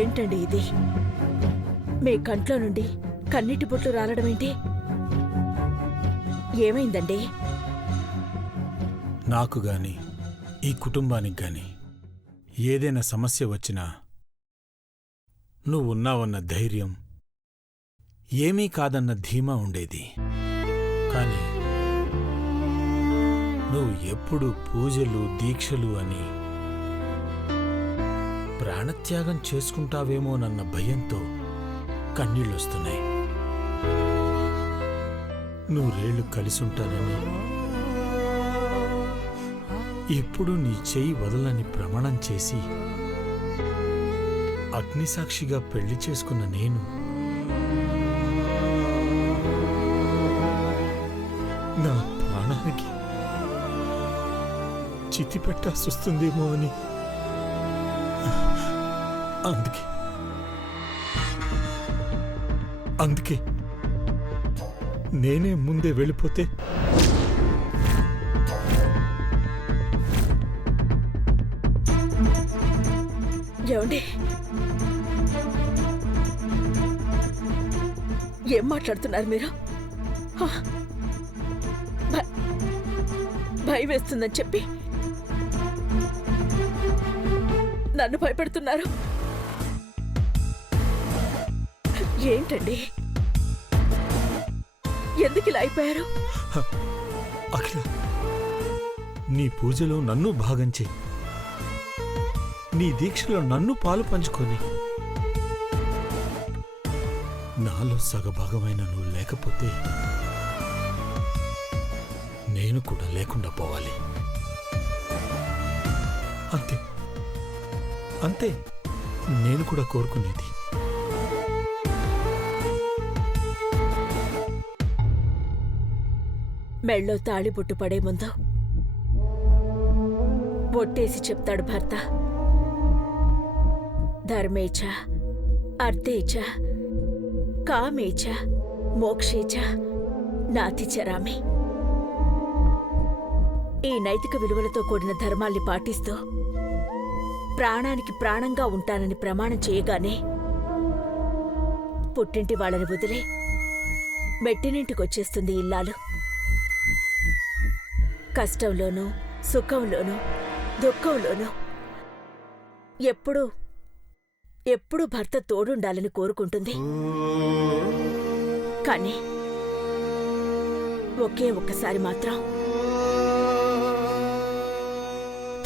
ఏంటండి ఇది? మీ కంట్లో నుండి కన్నీటి బొట్లు రాలడమేంటి? ఏమైందండి? నాకు గాని ఈ కుటుంబానికి గాని ఏదైనా సమస్య వచ్చినా నువ్వున్నావన్న ధైర్యం, ఏమీ కాదన్న ధీమా ఉండేది. కాని నువ్వు ఎప్పుడు పూజలు దీక్షలు అని ప్రాణత్యాగం చేసుకుంటావేమోనన్న భయంతో కన్నీళ్ళొస్తున్నాయి. నూరేళ్లు కలిసుంటానని, ఎప్పుడు నీ చెయ్యి వదలని ప్రమాణం చేసి అగ్నిసాక్షిగా పెళ్లి చేసుకున్న నేను నా ప్రాణానికి చితి పెట్టాల్సొస్తుందేమో అని అందుకే నేనే ముందే వెళ్ళిపోతే ఏమండి? ఏం మాట్లాడుతున్నారు మీరు? భయం వేస్తుందని చెప్పి నన్ను భయపెడుతున్నారు. ఏంటండి? ఎందుకు ఇలా అయిపోయారు? అఖిల, నీ పూజలో నన్ను భాగం చెయ్యి, నీ దీక్షలో నన్ను పాలు పంచుకొని. నాలో సగభాగమైన నువ్వు లేకపోతే నేను కూడా లేకుండా పోవాలి. అంతే అంతే నేను కూడా కోరుకునేది. మెళ్ళో తాళిబొట్టు పడే ముందు బొట్టేసి చెప్తాడు భర్త, ధర్మేచ అర్థేచ కామేచ మోక్షేచ నాతిచరామి. ఈ నైతిక విలువలతో కూడిన ధర్మాల్ని పాటిస్తూ ప్రాణానికి ప్రాణంగా ఉంటానని ప్రమాణం చేయగానే పుట్టింటి వాళ్ళని వదిలే మెట్టినింటికొచ్చేస్తుంది ఇల్లాలు. కష్టంలోనూ సుఖంలోనూ దుఃఖంలోనూ ఎప్పుడూ భర్త తోడుండాలని కోరుకుంటుంది. కానీ ఒకే ఒక్కసారి మాత్రం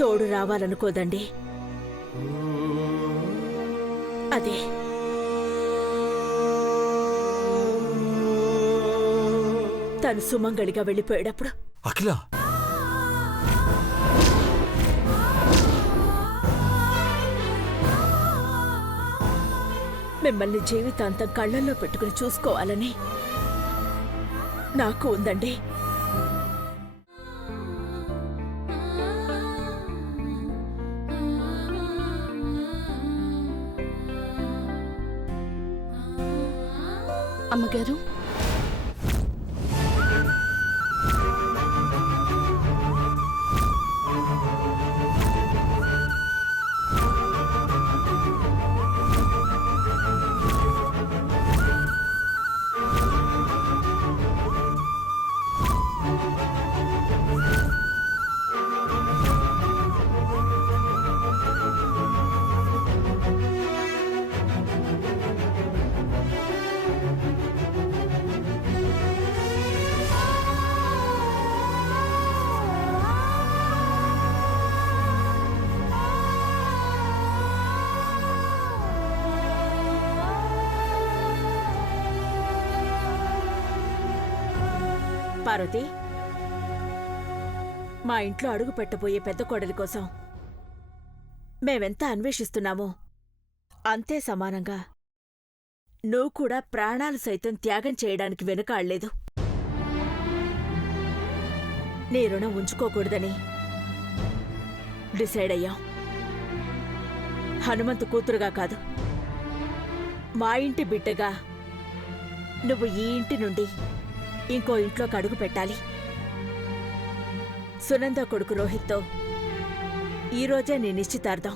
తోడు రావాలనుకోదండి. అదే తను సుమంగళిగా వెళ్ళిపోయేటప్పుడు. అఖిల, మిమ్మల్ని జీవితాంతం కళ్ళల్లో పెట్టుకుని చూసుకోవాలని నాకు ఉందండి. అమ్మగారు, పార్వతి, మా ఇంట్లో అడుగు పెట్టబోయే పెద్ద కోడలి కోసం మేమెంత అన్వేషిస్తున్నామో అంతే సమానంగా నువ్వు కూడా ప్రాణాలు సైతం త్యాగం చేయడానికి వెనుకాడలేదు. నీ రుణం ఉంచుకోకూడదని డిసైడ్ అయ్యాం. హనుమంతు కూతురుగా కాదు, మా ఇంటి బిడ్డగా నువ్వు ఈ ఇంటి నుండి ఇంకో ఇంట్లోకి అడుగు పెట్టాలి. సునంద కొడుకు రోహిత్తో ఈరోజే నీ నిశ్చితార్థం.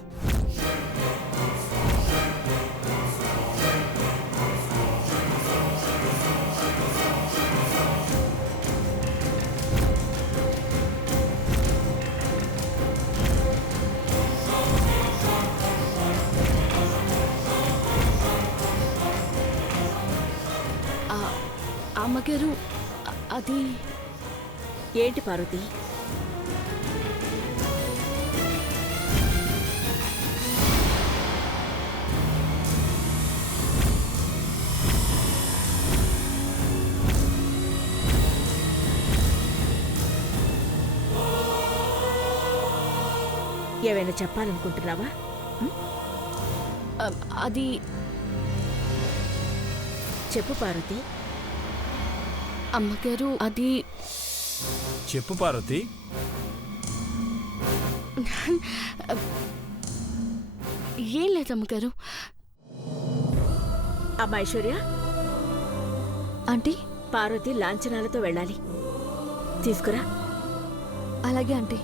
అమ్మగారు అది ఏంటి పార్వతి? ఏమైనా చెప్పాలనుకుంటున్నావా? అది చెప్పు పార్వతి. అమ్మగారు అది చెప్పు పార్వతి. ఏం లేదు అమ్మగారు. అమ్మా ఐశ్వర్య, ఆంటీ. పార్వతి లాంఛనాలతో వెళ్ళాలి, తీసుకురా. అలాగే ఆంటీ.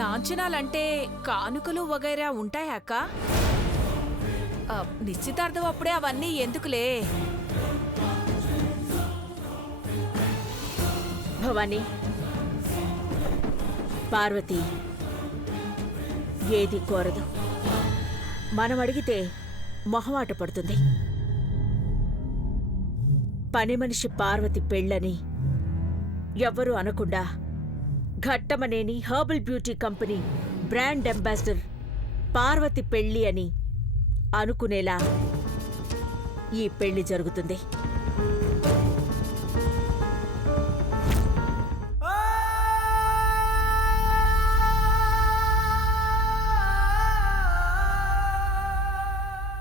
లాంఛనాలంటే కానుకలు వగైరా ఉంటాయా అక్క? నిశ్చితార్థం అప్పుడే అవన్నీ ఎందుకులే. భవానీ, పార్వతి ఏది కోరదు. మనం అడిగితే మొహమాట పడుతుంది. పని మనిషి పార్వతి పెళ్ళని ఎవ్వరూ అనకుండా Ghattamaneni herbal beauty company brand ambassador Parvati పెళ్ళి అని అనుకునేలా ఈ పెళ్లి జరుగుతుంది.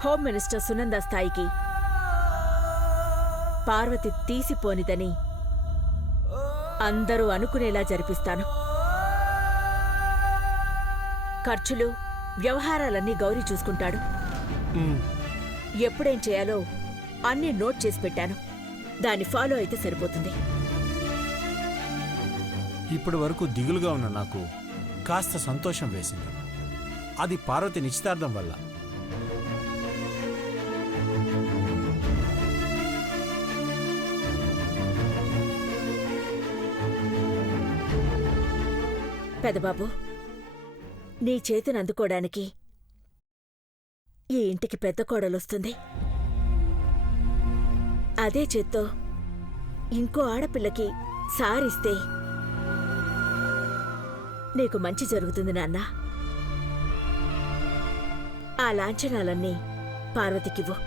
హోమ్ మినిస్టర్ సునంద స్థాయికి పార్వతి తీసిపోనిదని అందరూ అనుకునేలా జరిపిస్తాను. ఖర్చులు, వ్యవహారాలన్నీ గౌరీ చూసుకుంటాడు. ఎప్పుడేం చేయాలో అన్నీ నోట్ చేసి పెట్టాను. దాన్ని ఫాలో అయితే సరిపోతుంది. ఇప్పటి వరకు దిగులుగా ఉన్న నాకు కాస్త సంతోషం వేసింది. అది పార్వతి నిశ్చితార్థం వల్ల. పెదబాబు, నీ చేతిని అందుకోడానికి ఈ ఇంటికి పెద్ద కోడలొస్తుంది. అదే చేత్తో ఇంకో ఆడపిల్లకి సారిస్తే నీకు మంచి జరుగుతుంది నాన్న. ఆ లాంఛనాలన్నీ పార్వతికివ్వు.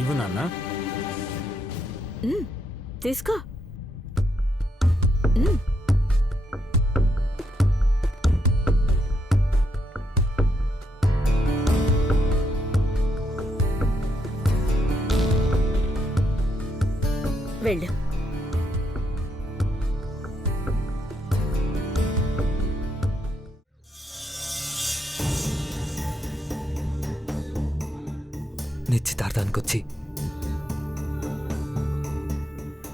ఇవ్వు నాన్న. తీసుకో. వెళ్ళు. నిశ్చితార్థానికొచ్చి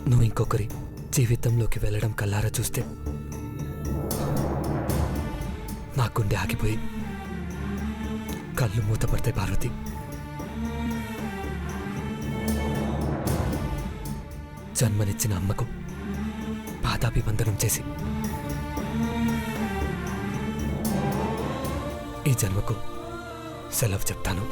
నువ్వు ఇంకొకరి జీవితంలోకి వెళ్ళడం కల్లారా చూస్తే నా గుండె ఆగిపోయి కళ్ళు మూతపడతాయి పార్వతి. జన్మనిచ్చిన అమ్మకు పాదాభివందనం చేసి ఈ జన్మకు సెలవు చెప్తాను.